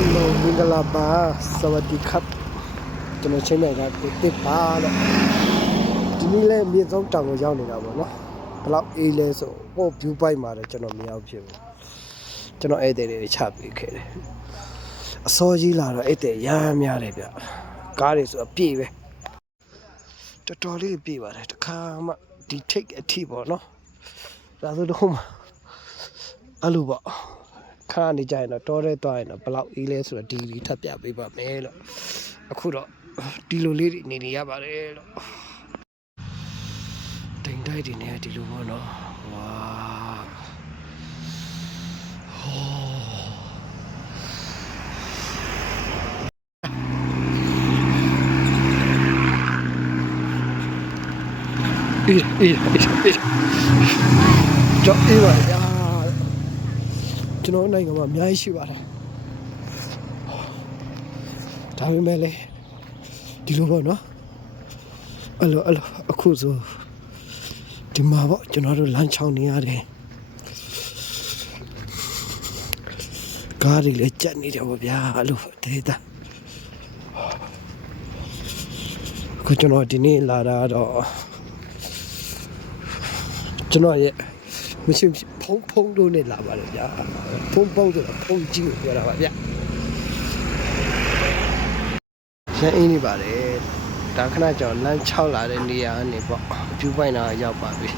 Hello မင်္ဂလာပါสวัสดีครับကျွန်တော်ချင်းနိုင်ကတစ်ပါလို့ဒီနေ့လဲမြေဆုံးတောင်ကိုရောက်နေတာပေါ့နော်ဘယ်လောက်အေးလဲဆိုဟို view point မှာတော့ကျွန်တော်မရောက်ဖြစ်ဘူးကျွန်တော်အဲ့တဲ့တွေချပေးခဲ့တယ်အစောကြီးလာတော့အဲ့တဲ့ရမ်းများတယ်ဗျကားတွေဆိုအပြည့်ပဲတော်တော်လေးပြည့်ပါတယ်တခါမှဒီ take အထိပေါ့နော်ဒါဆိုတော့အဲ့လိုပေါ့ခါနေကြရင်တော့တော်ရဲသွားရင်တော့ဘယ်လောက်အေးလဲဆိုတော့ဒီထပ်ပြပေးပါမယ်လို့အခုတော့ဒီလိုလေးတွေနေရပါတယ်လို့တိမ်တိုက်တွေနေဒီလိုပေါ့နော်ဝါအေးကြောက်အေးပါဗျာကျွန်တော်နိုင်ငံမှာအများကြီးရှိပါတယ်ဒါပေမဲ့လေဒီလိုပေါ့နော်အဲ့လိုအခုဆိုဒီမှာပေါ့ကျွန်တော်တို့လမ်းချောင်းနေရတယ်ကားတွေလည်းကြက်နေတယ်ပေါ့ဗျာအဲ့လိုဒေတာအခုကျွန်တော်ဒီနေ့လာတာတော့ကျွန်တော်ရဲ့မရှိဖုံးတို့နဲ့လာပါတယ်ဗျာဖုံးဆိုတော့ဖုံးကြီးကိုပြောတာပါဗျာရန်အင်းနေပါတယ်ဒါခဏကြောင်လမ်း6လာတဲ့နေရာကနေပေါ့ပြူပိုင်တာရောက်ပါပြီ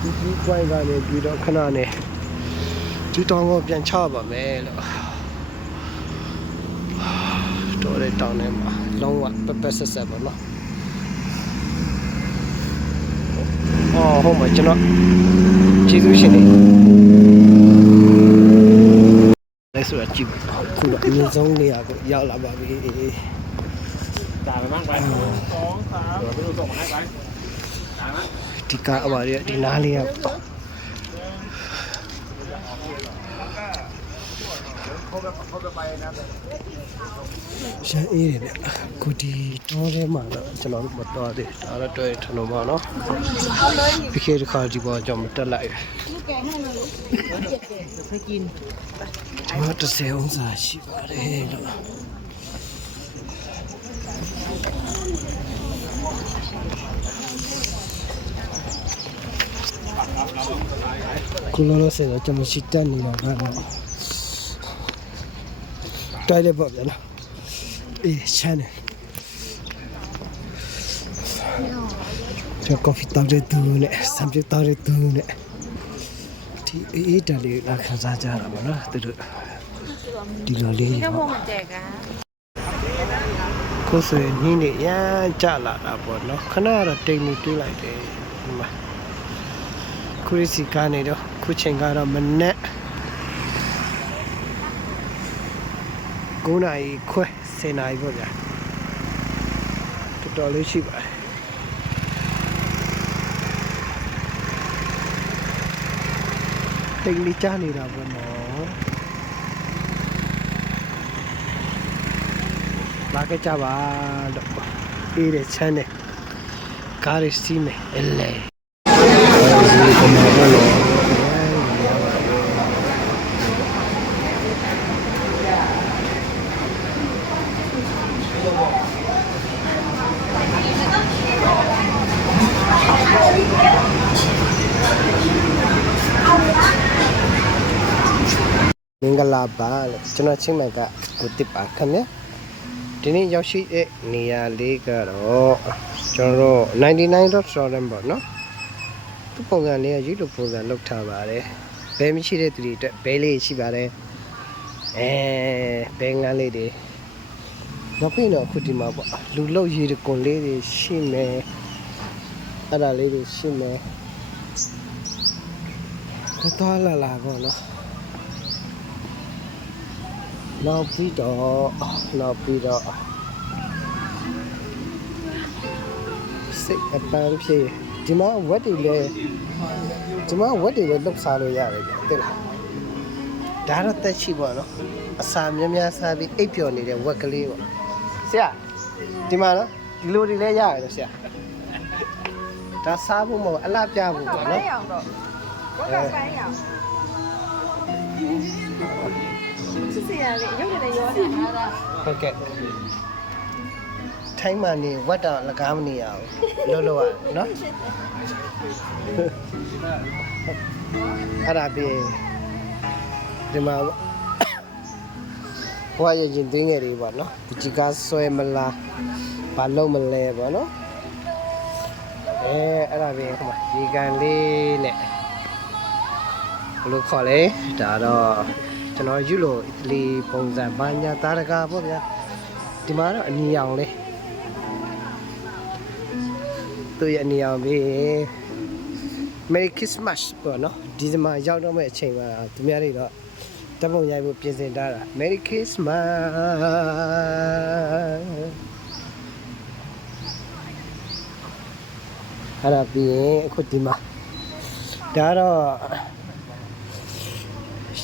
ပြူပိုင်ကနေပြီးတော့ခဏနဲ့ဒီတောင်ကိုပြန်ချပါမယ်လို့တော်တဲ့တောင်ထဲမှာလုံးဝပက်ဆက်ပါနော်ဟုတ်မှာကျွန်တော်ကျေးဇူးရှင်နေလဲဆိုတာကြည့်ခုတော့အရင်ဆုံးနေရာကိုရောက်လာပါပြီဒါမှမဟုတ်ဒီကားအပါရဒီနားလေးကရှမ်းအေးတယ်ဗျခုဒီတော့ထဲမှာတော့ကျွန်တော်တို့မတော်သေးဒါတော့တွေ့ထလို့ပါနော်ဒီခေတ်တစ်ခါဒီပေါ်ကျွန်တော်တက်လိုက်ဒီမှာ30အောင်စာရှိပါတယ်လို့ခုလောဆယ်တော့ကျွန်တော်ရှိတက်နေတော့ကတော့တိုက်တယ်ပေါ့ဗျာနော်အေးချမ်းတယ်ကျွန်တော် coffee တောက်တဲ့သူနဲ့ဆမ်ပြတောက်တဲ့သူနဲ့ဒီအေးတလေးလာခစားကြတာပေါ့နော်သူတို့ဒီလိုလေးนี่ก็พวงมันแจกอ่ะကိုယ်ဆိုရင်နင်းနေရမ်းကြလာတာပေါ့နော်ခဏတော့တိမ်နေတွေးလိုက်တယ်ဒီမှာခရစ်စီကနေတော့ခုချိန်ကတော့မနေ့9 နာရီခွဲ10 နာရီပေါ့ဗျာတော်တော်လေးရှိပါတယ်တိမ်လေးကြားနေတာပေါ့နော်လာခဲ့ကြပါတော့အေးတယ်ချမ်းတယ်ကားရစီးမယ်အလဲမင်္ဂလာပါလို့ကျွန်တော်ချင်းမိုင်ကကိုတစ်ပါခင်ဗျဒီနေ့ရောက်ရှိတဲ့နေရာလေးကတော့ကျွန်တော်99 restaurant ပေါ့နော်သူပုံစံလေးကရွေးလို့ပုံစံလုပ်ထားပါတယ်ဘဲမရှိတဲ့သူတွေအတွက်ဘဲလေးရှိပါတယ်ဘဲငန်းလေးတွေနောက်ပြီးတော့အခုဒီမှာပေါ့လူလုတ်ရည်ကွန်လေးတွေရှိမယ်အဲ့ဒါလေးတွေရှိမယ်သွားလာပေါ့နော်နောက်ပြီးတော့စိတ်အပန်းဖြည့်ဒီမှာဝက်တွေလည်းလောက်စားလို့ရတယ်ဗျတဲ့လားဒါတော့တက်ရှိပေါ့နော်အစာများစားပြီးအိပ်ပျော်နေတဲ့ဝက်ကလေးပေါ့ဆရာဒီမှာနော်ဒီလိုတွေလည်းရတယ်ဆရာဒါစားဖို့မဟုတ်အလားပြဖို့ပေါ့နော်300တော့ဘက်က300 ချစ်စရာလေးရုပ်နဲ့ရောနေတာဒါ ဟုတ်ကဲ့ထိုင်းမှနေဝတ်တော့လကားမနေရဘူးလို့ရနော်အဲ့ဒါပြီးဒီမှာဘွားရင်ချင်းတင်းငယ်တွေပေါ့နော်ဒီကားဆွဲမလားဘာလို့မလဲပေါ့နော်အဲ့ဒါပြီးဟိုမှာဒီကန်လေးနဲ့ဘယ်လိုခေါ်လဲဒါတော့ကျွန်တော်ယူလို့အီတလီပုံစံဘာညာတာရကာပေါ့ဗျာဒီမှာတော့အနီရောင်လေးသူရဲ့အနီရောင်ပြီး Merry Christmas ပေါ့နော်ဒီဇင်ဘာရောက်တော့မယ့်အချိန်မှာသူများတွေတော့တပုံရိုက်ဖို့ပြင်ဆင်ထားတာ Merry Christmas အဲ့ဒါပြီးရင်အခုဒီမှာဒါတော့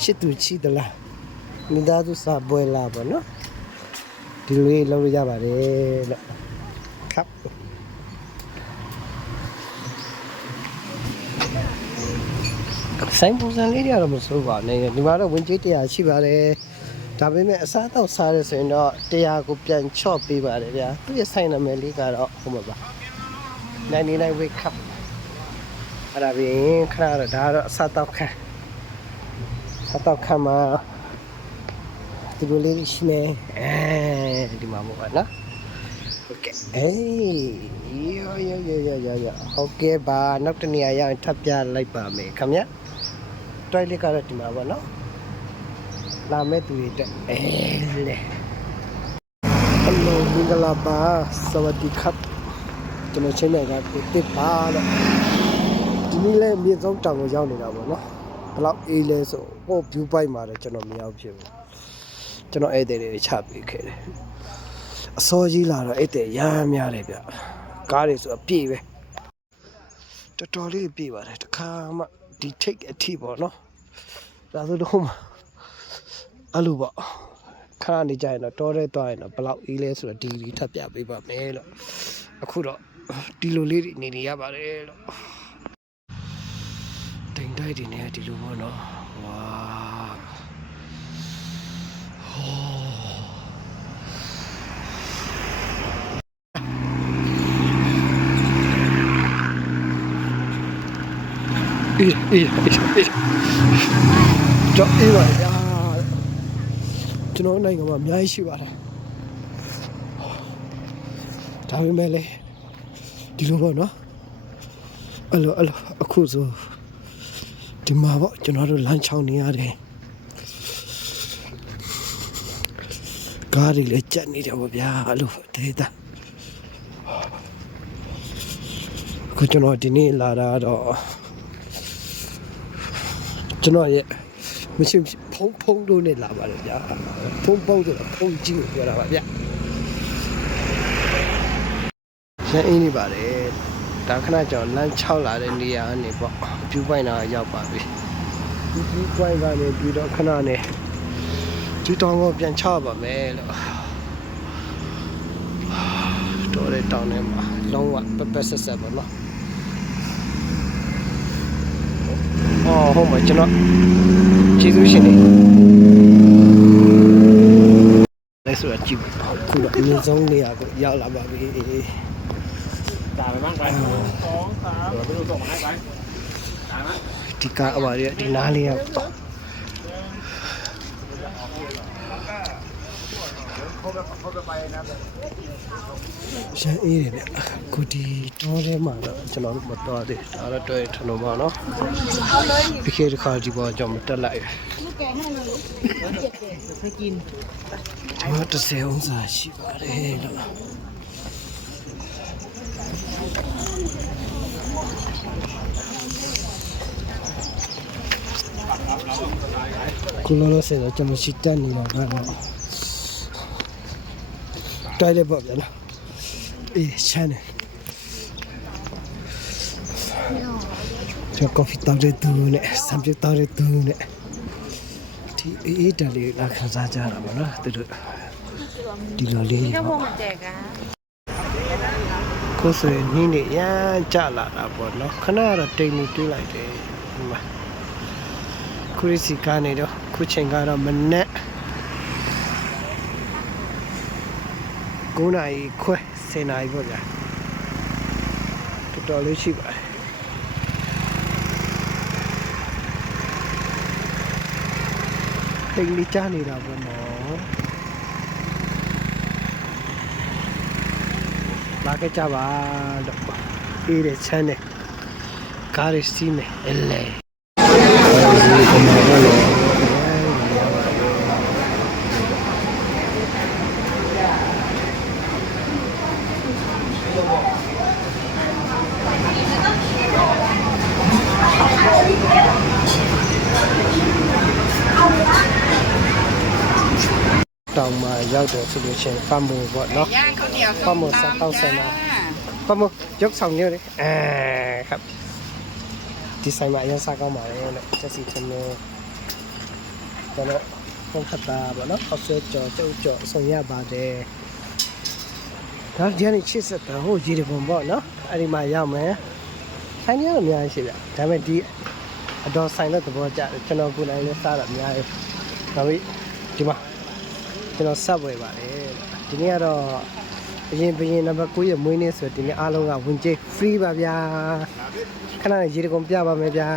ရှစ်သူချီတလားမိသားစုစာပွဲလာပေါ့နော်ဒီလိုလေးလုပ်လို့ရပါတယ်လို့ครับဆိုင်ပုံစံလေးတွေကတော့မစိုးပါနဲ့ဒီမှာတော့ဝင်ကြီး100ရှိပါတယ်ဒါပေမဲ့အစားအသောက်စားရဆိုရင်တော့100ကိုပြန်ချော့ပေးပါတယ်ဗျာသူ့ရဲ့ဆိုင်နာမည်လေးကတော့ဟိုမှာပါ99 wake up အဲ့ဒါပြီးခဏတော့ဒါတော့အစားအသောက်မှာဒီလိုလေးရှိနေဒီမှာပေါ့နော်โอเคရောဟုတ်ကဲ့ပါနောက်တစ်နေရာရရင်ထပ်ပြလိုက်ပါမယ်ခင်ဗျာတွိုက်လေးကတော့ဒီမှာပေါ့နော်လာမဲ့သူတွေတက်လေဟယ်လိုမင်္ဂလာပါစวัสดีครับကျွန်တော်ချင်းတွေကတစ်ပါလို့ဒီနေ့လဲမြေဆုံးတောင်ကိုရောက်နေတာပေါ့နော်ဘလောက်အေးလဲဆိုဟို view point မှာတော့ကျွန်တော်မရောက်ဖြစ်ဘူးကျွန်တော်အဲ့တဲ့တွေချပေးခဲ့တယ်အစောကြီးလာတော့အဲ့တဲ့ရမ်းများတယ်ဗျကားတွေဆိုအပြည့်ပဲတော်တော်လေးပြည့်ပါတယ်တခါမှဒီထိတ်အထိပေါ့နော်ဒါဆိုတော့အဲ့လိုပေါ့ခါနေကြရင်တော့တော်ရဲသွားရင်တော့ဘလောက်အေးလဲဆိုတော့ဒီထပ်ပြပေးပါမယ်လို့အခုတော့ဒီလိုလေးနေနေရပါတယ်လို့တိမ်တိုက်တွေနဲ့ဒီလိုပေါ့နော်ဝါအေးကြောက်အေးပါဗျာကျွန်တော်နိုင်ငံမှာအများကြီးရှိပါတယ်ဒါပေမဲ့လေဒီလိုပေါ့နော်အဲ့လိုအခုဆိုဒီမှာပေါ့ကျွန်တော်တို့လမ်းချောင်းနေရတယ်ကားတွေလည်းကြက်နေတယ်ပေါ့ဗျာအဲ့လိုဒေတာအခုကျွန်တော်ဒီနေ့လာတာတော့ကျွန်တော်ရဲ့မရှိဖုံးလို့နဲ့လာပါတယ်ဗျာဖုံးပေါက်ဆိုတော့ဖုံးကြီးကိုပြောတာပါဗျာရန်အင်းနေပါတယ်ဒါခဏကြောင်လမ်း6လာတဲ့နေရာကနေပေါ့ view point တော့ရောက်ပါပြီ view point ကနေပြီးတော့ခဏနဲ့ဒီတောင်ကိုပြန်ချပါမယ်လို့တော်တဲ့တောင်ထဲမှာလုံးဝပက်ဆက်ဆက်ပါနော်ဟုတ်မှာကျွန်တော်ကျေးဇူးရှင်နေလဲဆိုတာကြည့်ခုတော့အမြင့်ဆုံးနေရာကိုရောက်လာပါပြီဒါပဲမှန်းကိုင်း2 3ဘယ်လိုတော့မှန်းကိုင်းဒါမှဒီကားအပါရဒီနားလေးရောက်ရှမ်းအေးတယ်ဗျခုဒီတောထဲမှာတော့ကျွန်တော်တို့မတော်သေးဒါတော့တွေ့ထလို့ပါနော်ဒီခေတ်တစ်ခါဒီပေါ်ကြောင့်မတက်လိုက်ဘူး30 องศาရှိပါတယ်လို့ခုလောလောဆယ်တော့ကျွန်တော်ရှိတက်နေတာကတော့တိုက်တယ်ပေါ့ဗျာနော်အေးရှမ်းတယ်ကျွန်တော်ကော်ဖီတောက်တဲ့သူနဲ့ဆမ်ပြတောက်တဲ့သူနဲ့ဒီအေးတလေးလာခစားကြတာပေါ့နော်သူတို့ဒီလိုလေးပေါ့ကိုယ်ဆိုရင်နင်းနေရမ်းကြလာတာပေါ့နော်ခဏတော့တိမ်နေတွေးလိုက်တယ်ဒီမှာခရစ်စီကားနေတော့ခုချိန်ကတော့မနဲ့ 9နာရီခွဲ10နာရီပေါ့ဗျာတော်တော်လေးရှိပါတယ်ထိန်လေးကြားနေတာပေါ့နော်လာခဲ့ကြပါတော့အေးတဲ့ချမ်းနဲ့ကားရစီးနဲ့အလဲတောင်မှာရောက်တယ်ဆိုလို့ရှိရင်ပတ်မှုပေါ့နော် ย่างข้าวเหนียว ပတ်မှုစတောက်ဆန်တာပတ်မှုยก2นิ้วเลยครับဒီဆိုင်မှာအရင်စားကောင်းပါလေနဲ့ချက်စီချင်းနဲ့ကျွန်တော်ဖုန်းခတ်တာပေါ့နော်အောက်ဆွဲကြော်ကျုပ်ကြော်ဆောင်ရပါတယ်ဒါကြမ်းချစ်စတာဟိုရေဒီပုံပေါ့နော်အဲ့ဒီမှာရောက်မယ်ဆိုင်ရတော့အများကြီးရှိဗျဒါပေမဲ့ဒီအတော်ဆိုင်တဲ့သဘောကျတယ်ကျွန်တော်ကိုယ်တိုင်လည်းစားတာအများကြီးဒါပေမဲ့ဒီမှာကျွန်တော်ဆက်ဝယ်ပါတယ်ဒီနေ့ကတော့ဘရင်နံပါတ်9ရဲ့မွေးနေ့ဆိုဒီနေ့အားလုံးကဝင်ကြေး free ပါဗျာခဏနဲ့ရေတကုံပြပါမယ်ဗျာ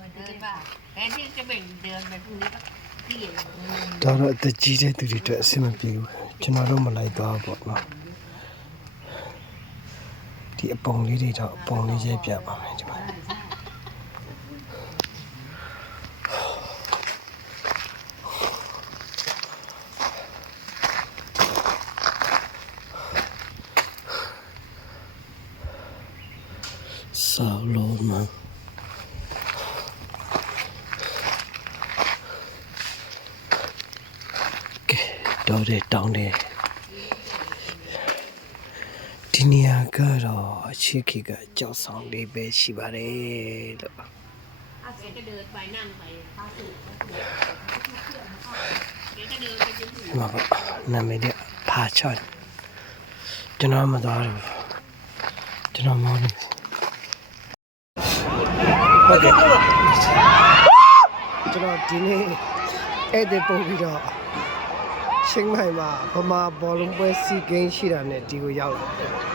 มันเดินป่ะแทนที่จะเบ่งเดินไปพรุ่งนี้ก็เปลี่ยน ဒါတော့အသက်ကြီးတဲ့သူတွေအတွက်အဆင်မပြေဘူးကျွန်တော်တို့မလိုက်သွားဘူးပေါ့နော်ဒီအပုံလေးတွေတော့အပုံလေးရေးပြပါမယ်ဒီမှာဆောက်လို့မကဲတော့တဲ့တောင်းတဲ့ဒီနေရာကတော့အခြေခေကကြောက်ဆောင်လေးပဲရှိပါတယ်လို့ ถ้าแกจะเดินไปนั่งไปข้าวสุกแกจะเดินไปจนถึง ဒီမှာပေါ့နာမည်တဲ့ဖာချောင်းကျွန်တော်မသွားဘူးကျွန်တော်မောင်းနေဟုတ်ကဲ့ကျွန်တော်ဒီနေ့အဲ့ဒီပုံပြီးတော့ချင်းမိုင်မှာဗမာဘောလုံးပွဲစီဂိမ်းရှိတာနဲ့ဒီကိုရောက်လာ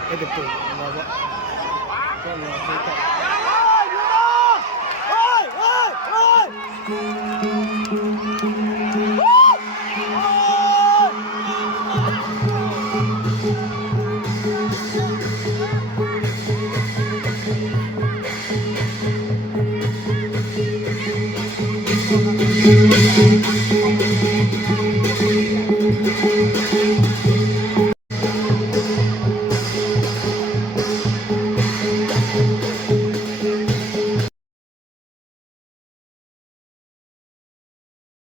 အဲ့ဒီပုံမှာပေါ့ကျွန်တော်ဖိတ်တာ